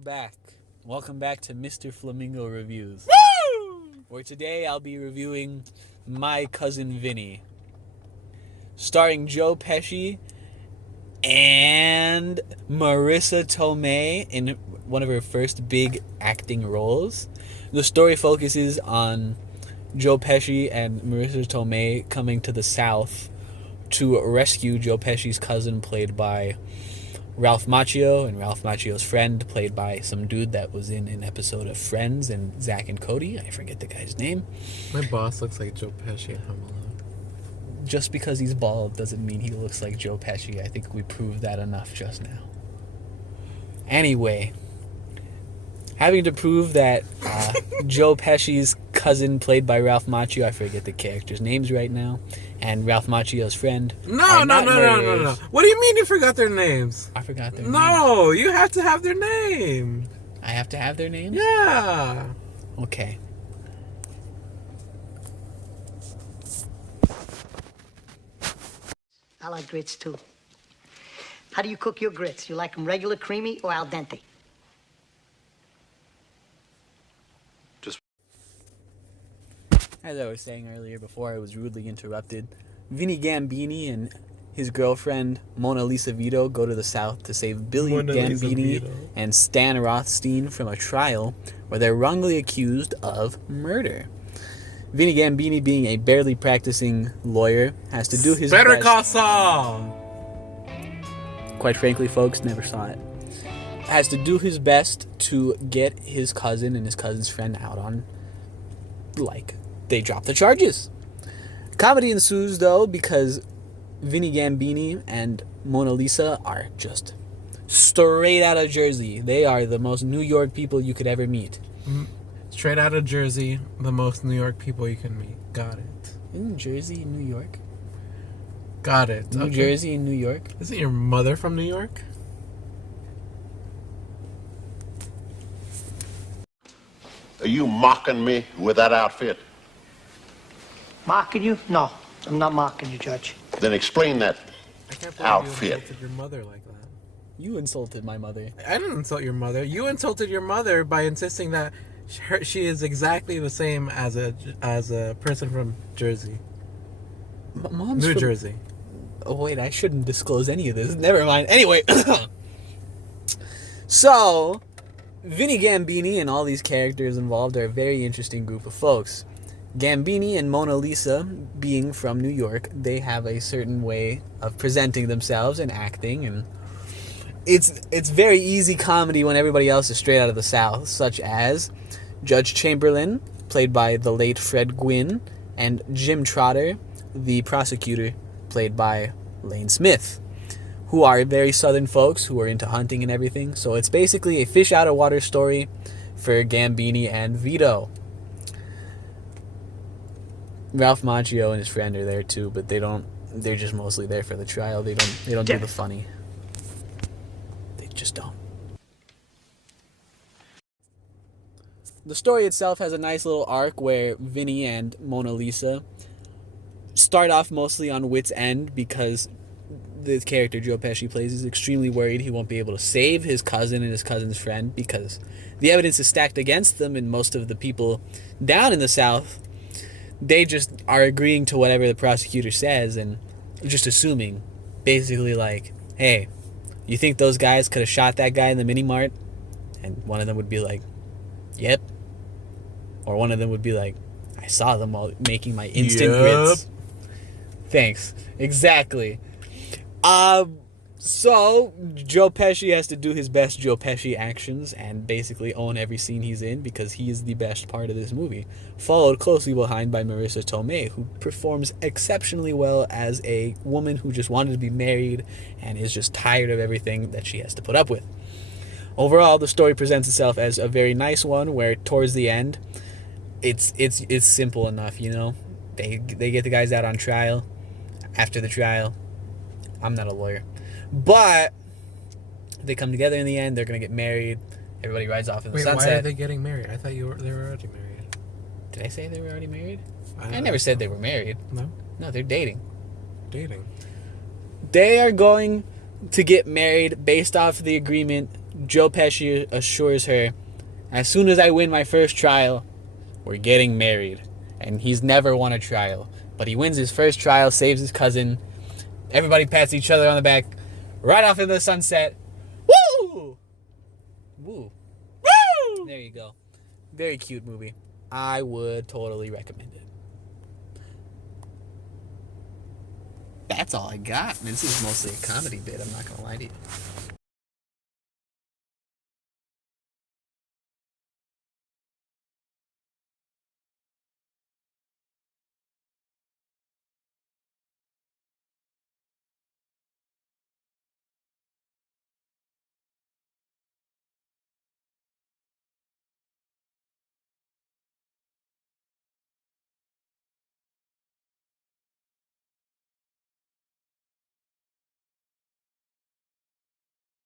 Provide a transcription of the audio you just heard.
we're back. Welcome back to Mr.Flamingo Reviews. Woo! Where today I'll be reviewing My Cousin Vinny. Starring Joe Pesci and Marissa Tomei in one of her first big acting roles. The story focuses on Joe Pesci and Marissa Tomei coming to the South to rescue Joe Pesci's cousin, played by Ralph Macchio, and Ralph Macchio's friend, played by some dude that was in an episode of Friends and Zack and Cody. I forget the guy's name. My boss looks like Joe Pesci in Home Alone. Just because he's bald doesn't mean he looks like Joe Pesci. I think we proved that enough just now. Anyway, having to prove that Joe Pesci's cousin, played by Ralph Macchio, I forget the characters' names right now, and Ralph Macchio's friend. No. What do you mean you forgot their names? I forgot their names. No, you have to have their name. I have to have their names? Yeah. Okay. I like grits too. How do you cook your grits? You like them regular, creamy, or al dente? As I was saying earlier before I was rudely interrupted, Vinny Gambini and his girlfriend Mona Lisa Vito go to the South to save Billy Gambini and Stan Rothstein from a trial where they're wrongly accused of murder. Vinny Gambini, being a barely practicing lawyer, has to do his Better best. Call Saul. Quite frankly, folks, never saw it. Has to do his best to get his cousin and his cousin's friend out on, they drop the charges. Comedy ensues, though, because Vinny Gambini and Mona Lisa are just straight out of Jersey. They are the most New York people you could ever meet. Straight out of Jersey, the most New York people you can meet. Got it. Isn't Jersey New York? Got it. New Jersey and New York? Isn't your mother from New York? Are you mocking me with that outfit? Mocking you? No, I'm not mocking you, Judge. Then explain that I can't believe outfit. you insulted your mother like that. You insulted my mother. I didn't insult your mother. You insulted your mother by insisting that she is exactly the same as a person from Jersey. Mom's New from Jersey. Oh, wait, I shouldn't disclose any of this. Never mind. Anyway. So, Vinny Gambini and all these characters involved are a very interesting group of folks. Gambini and Mona Lisa, being from New York, they have a certain way of presenting themselves and acting, and it's very easy comedy when everybody else is straight out of the South, such as Judge Chamberlain, played by the late Fred Gwynne, and Jim Trotter, the prosecutor, played by Lane Smith, who are very Southern folks who are into hunting and everything. So it's basically a fish out of water story for Gambini and Vito. Ralph Macchio and his friend are there too, but they're just mostly there for the trial. They don't do the funny. They just don't. The story itself has a nice little arc where Vinny and Mona Lisa start off mostly on wit's end because the character Joe Pesci plays is extremely worried he won't be able to save his cousin and his cousin's friend because the evidence is stacked against them, and most of the people down in the South, they just are agreeing to whatever the prosecutor says and just assuming, basically like, hey, you think those guys could have shot that guy in the mini mart? And one of them would be like, yep. Or one of them would be like, I saw them while making my instant grits. Thanks. Exactly. So Joe Pesci has to do his best Joe Pesci actions and basically own every scene he's in because he is the best part of this movie. Followed closely behind by Marissa Tomei, who performs exceptionally well as a woman who just wanted to be married and is just tired of everything that she has to put up with. Overall, the story presents itself as a very nice one where towards the end, it's simple enough, you know. They get the guys out on trial. After the trial, I'm not a lawyer, but they come together in the end. They're gonna get married. Everybody rides off in the sunset. Why are they getting married? I thought they were already married. Did I say they were already married? I never said they were married. No, they're dating. Dating. They are going to get married based off the agreement Joe Pesci assures her, as soon as I win my first trial, we're getting married. And he's never won a trial. But he wins his first trial, saves his cousin. Everybody pats each other on the back. Right off into the sunset. Woo! Woo. Woo! There you go. Very cute movie. I would totally recommend it. That's all I got. This is mostly a comedy bit, I'm not going to lie to you.